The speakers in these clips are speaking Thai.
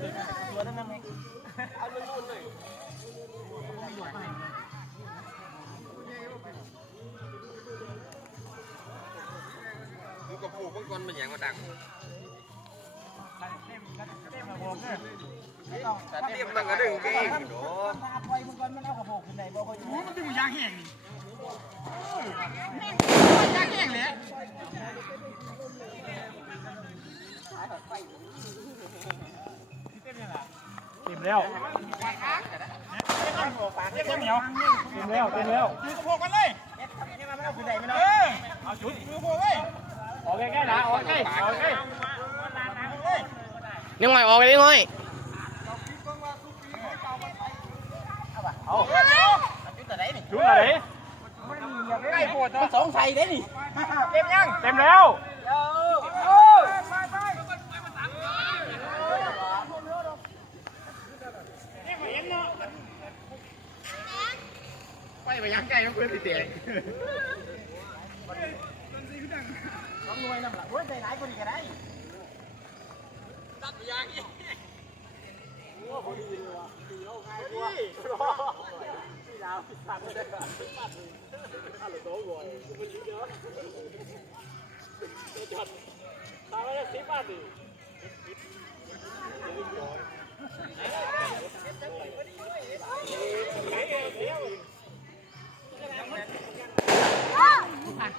ตัวนันนั่งไงเอาไปนู่นเลยไม่หยดไปดูกระปูกก้อนมันอย่างมาดังเต็มเต็มระบบเนี่ยแต่เต็มมันก็ดึงกีนโดมาปล่อยมันก่อนมันเอากระปูกขึ้นไหนบอกเขาอย่มันดึงยางแห้งแล้วเต็มเหนียวเต็มแล้วเต็มแล้วจุดพวกกันเลยเอาจุดมือพวกเลยออกใกล้ๆนะออกใกล้ออกใกล้นิ้วหน่อยออกไปนิ้วหน่อยเอาจุดอะไรจุดอะไรใกล้ปวดสองใส่ได้นี่เต็มยังเต็มแล้วไปยักไก่ก็เพื่อนติดเตียงสองหน่วยนั่นแหละโอ้ยได้หลายคนก็ได้ตัดไปยังโอ้โหดีว่ะดีเอาไงวะพี่ดาวพี่สันไม่ได้แบบปัดเลยถ้าหลุดโต๊ะบ่อยมันเยอะเดี๋ยวจอดตายไปแล้วสิบบาทดิ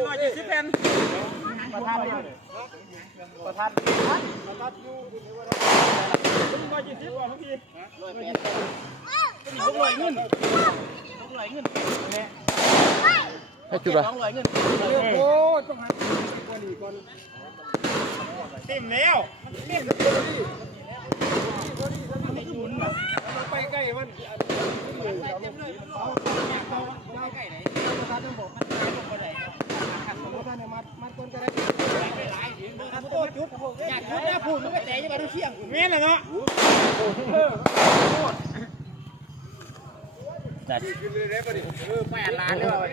มร้อยเี็ดสิบแผ่นประธานประธานประธานอยู่อยเจดิว่าพี่รอยเจดิ้อยเงินอยเงินแม่ให้จุดละอยเงินโอ้ต้องหาคนอีกอนเต็มแล้วเต็มแล้วไปใกล้มันพูดมึงก็แตะยังมาดูงเที่ยงแม่นเลยเนาะจัดไปอแปดล้านเลย